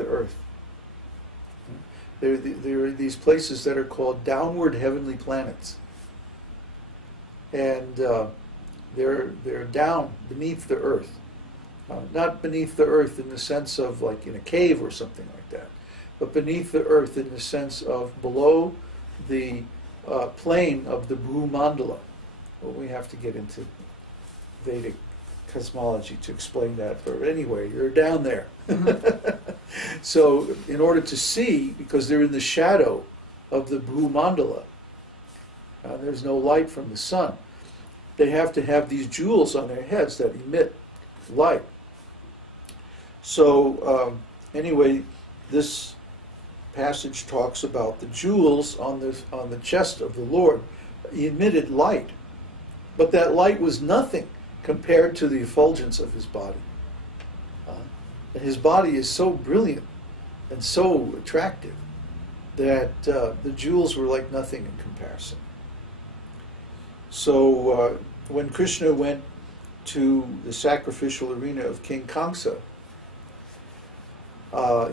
the earth. There are these places that are called downward heavenly planets. And they're down beneath the earth. Not beneath the earth in the sense of like in a cave or something like that, but beneath the earth in the sense of below the plane of the Bhumandala. Well, we have to get into Vedic cosmology to explain that, but anyway, you're down there. So in order to see, because they're in the shadow of the Bhumandala, there's no light from the sun, they have to have these jewels on their heads that emit light. So anyway, this passage talks about the jewels on the chest of the Lord. He emitted light, but that light was nothing compared to the effulgence of his body. And his body is so brilliant and so attractive that the jewels were like nothing in comparison. So when Kṛṣṇa went to the sacrificial arena of King Kamsa,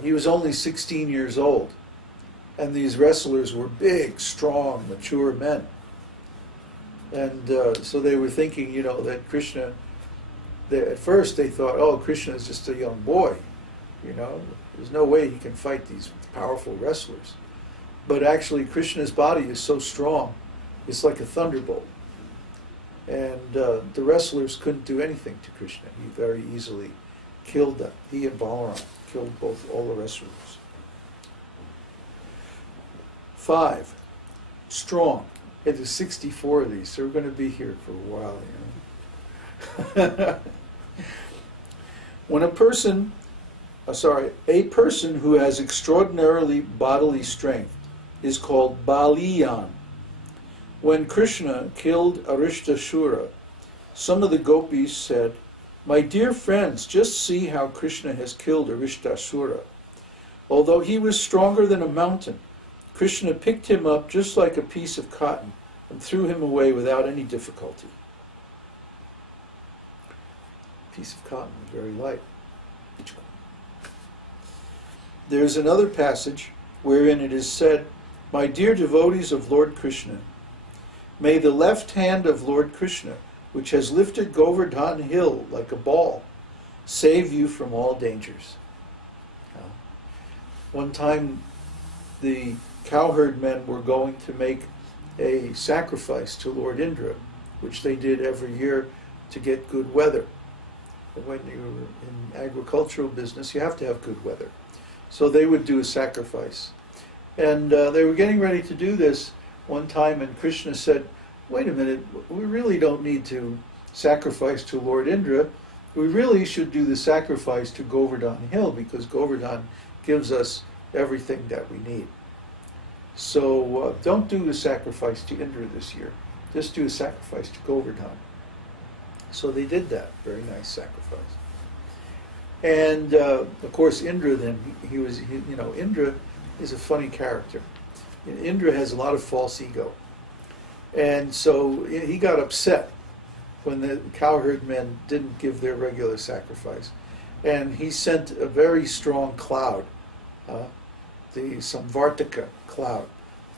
he was only 16 years old, and these wrestlers were big, strong, mature men. And so they were thinking, you know, that Kṛṣṇa, at first they thought, oh, Kṛṣṇa is just a young boy, you know, there's no way he can fight these powerful wrestlers. But actually Kṛṣṇa's body is so strong, it's like a thunderbolt. And the wrestlers couldn't do anything to Kṛṣṇa. He very easily killed them. He and Balaram killed all the wrestlers. 5, strong. There's 64 of these, so we're going to be here for a while. You know? When a person who has extraordinarily bodily strength is called Baliyan. When Kṛṣṇa killed Aristasura, some of the gopis said, "My dear friends, just see how Kṛṣṇa has killed Aristasura. Although he was stronger than a mountain, Kṛṣṇa picked him up just like a piece of cotton and threw him away without any difficulty." A piece of cotton is very light. There's another passage wherein it is said, "My dear devotees of Lord Kṛṣṇa, may the left hand of Lord Kṛṣṇa, which has lifted Govardhan hill like a ball, save you from all dangers." One time the cowherd men were going to make a sacrifice to Lord Indra, which they did every year to get good weather. When you're in agricultural business, you have to have good weather. So they would do a sacrifice. And they were getting ready to do this one time, and Kṛṣṇa said, "Wait a minute, we really don't need to sacrifice to Lord Indra. We really should do the sacrifice to Govardhan Hill, because Govardhan gives us everything that we need. So don't do a sacrifice to Indra this year. Just do a sacrifice to Govardhan." So they did that. Very nice sacrifice. And of course Indra then, Indra is a funny character. Indra has a lot of false ego. And so he got upset when the cowherd men didn't give their regular sacrifice. And he sent a very strong cloud, the Samvartaka cloud.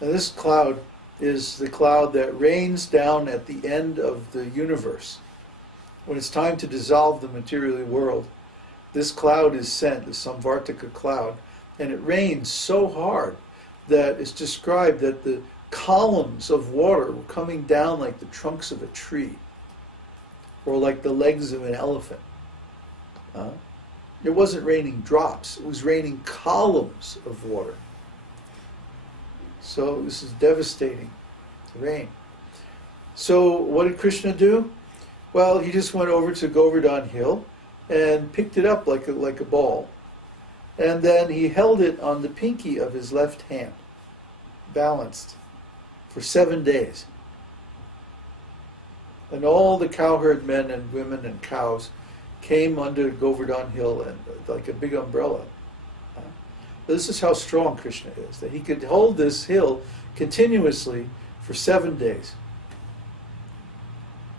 Now this cloud is the cloud that rains down at the end of the universe. When it's time to dissolve the material world, this cloud is sent, the Samvartaka cloud, and it rains so hard that it's described that the columns of water were coming down like the trunks of a tree, or like the legs of an elephant. It wasn't raining drops, it was raining columns of water. So this is devastating rain. So what did Kṛṣṇa do? Well, he just went over to Govardhan Hill and picked it up like a ball. And then he held it on the pinky of his left hand, balanced, for 7 days. And all the cowherd men and women and cows came under Govardhan Hill and like a big umbrella. This is how strong Kṛṣṇa is, that he could hold this hill continuously for 7 days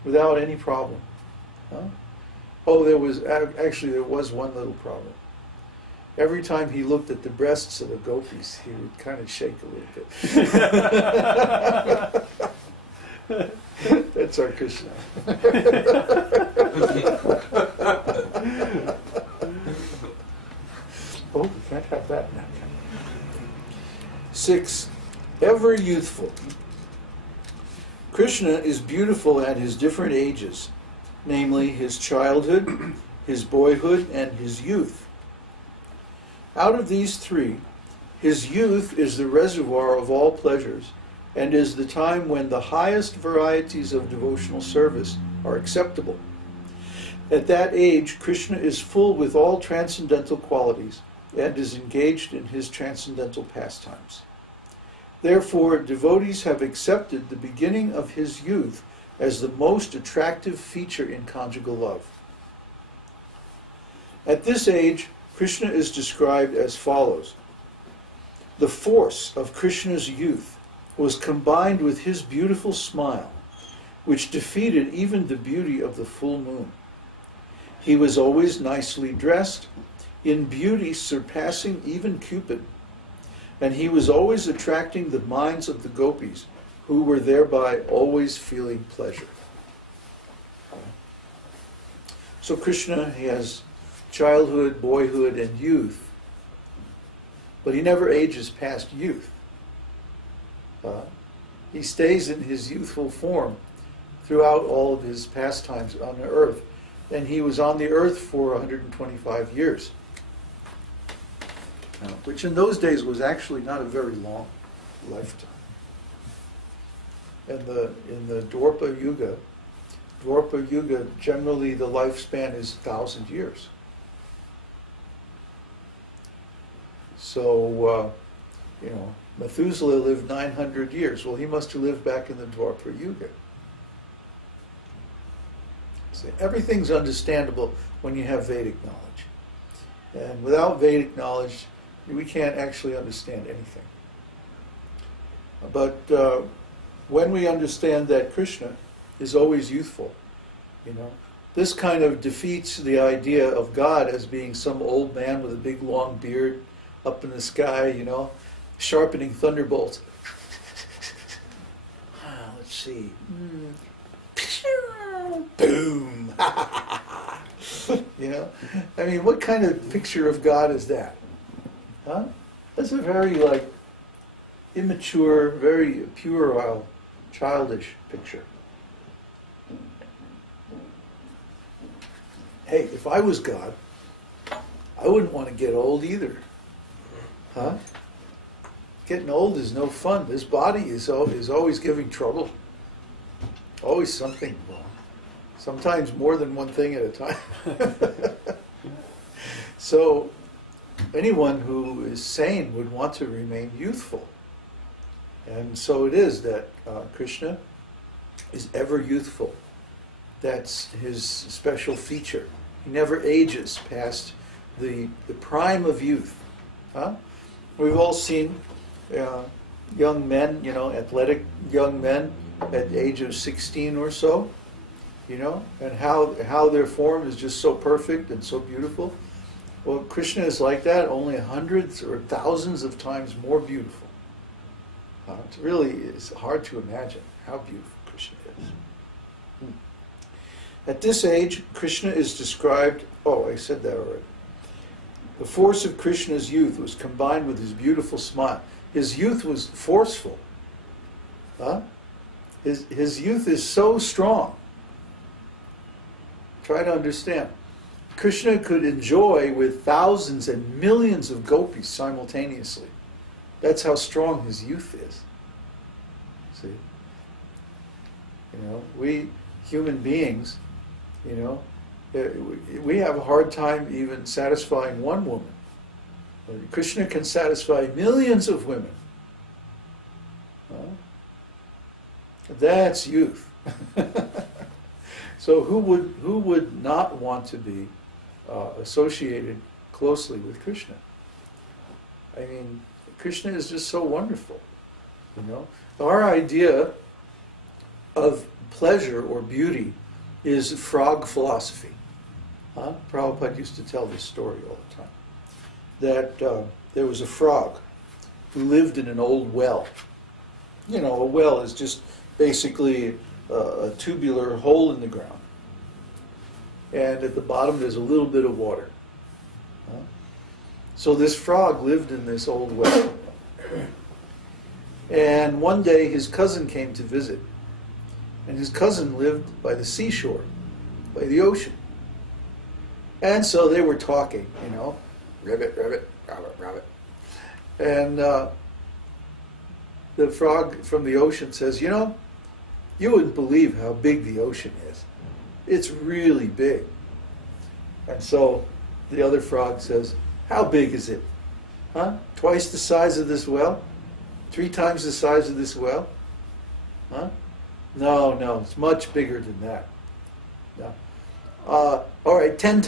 without any problem. Oh, there was one little problem. every time he looked at the breasts of the gopis, he would kind of shake a little bit. That's our Kṛṣṇa. Oh, we can't have that now. 6. Ever-youthful. Kṛṣṇa is beautiful at his different ages, namely his childhood, his boyhood, and his youth. Out of these three, his youth is the reservoir of all pleasures, and is the time when the highest varieties of devotional service are acceptable. At that age, Kṛṣṇa is full with all transcendental qualities, and is engaged in his transcendental pastimes. Therefore, devotees have accepted the beginning of his youth as the most attractive feature in conjugal love. At this age, Kṛṣṇa is described as follows. The force of Kṛṣṇa's youth was combined with his beautiful smile, which defeated even the beauty of the full moon. He was always nicely dressed, in beauty surpassing even Cupid, and he was always attracting the minds of the gopis, who were thereby always feeling pleasure. So Kṛṣṇa, he has childhood, boyhood, and youth, but he never ages past youth. He stays in his youthful form throughout all of his pastimes on the earth, and he was on the earth for 125 years. Which in those days was actually not a very long lifetime. In the Dwapara Yuga, generally the lifespan is 1,000 years. So, Methuselah lived 900 years. Well, he must have lived back in the Dwapara Yuga. So everything's understandable when you have Vedic knowledge. And without Vedic knowledge, we can't actually understand anything. But when we understand that Kṛṣṇa is always youthful, this kind of defeats the idea of God as being some old man with a big long beard up in the sky, sharpening thunderbolts. Let's see. Boom! I mean, what kind of picture of God is that? Huh? That's a very, immature, very puerile, childish picture. Hey, if I was God, I wouldn't want to get old either. Huh? Getting old is no fun. This body is always giving trouble. Always something wrong. Sometimes more than one thing at a time. So, anyone who is sane would want to remain youthful. And so it is that Kṛṣṇa is ever youthful. That's his special feature. He never ages past the prime of youth. Huh? We've all seen young men, athletic young men at the age of 16 or so, and how their form is just so perfect and so beautiful. Well, Kṛṣṇa is like that, only hundreds or thousands of times more beautiful. It really is hard to imagine how beautiful Kṛṣṇa is. At this age, Kṛṣṇa is described, I said that already. The force of Kṛṣṇa's youth was combined with his beautiful smile. His youth was forceful. His youth is so strong. Try to understand. Kṛṣṇa could enjoy with thousands and millions of gopis simultaneously. That's how strong his youth is. See? We human beings, we have a hard time even satisfying one woman. Kṛṣṇa can satisfy millions of women. That's youth. So who would not want to be associated closely with Kṛṣṇa? I mean, Kṛṣṇa is just so wonderful. Our idea of pleasure or beauty is frog philosophy. Prabhupada used to tell this story all the time. that there was a frog who lived in an old well. You know, a well is just basically a tubular hole in the ground. And at the bottom there's a little bit of water. So this frog lived in this old well. And one day his cousin came to visit. And his cousin lived by the seashore, by the ocean. And so they were talking, you know, ribbit, ribbit, rabbit, rabbit. And the frog from the ocean says, you know, you wouldn't believe how big the ocean is. It's really big. And so the other frog says, how big is it? Huh? Twice the size of this well? 3 times the size of this well? Huh? No, it's much bigger than that. No. All right, 10 times.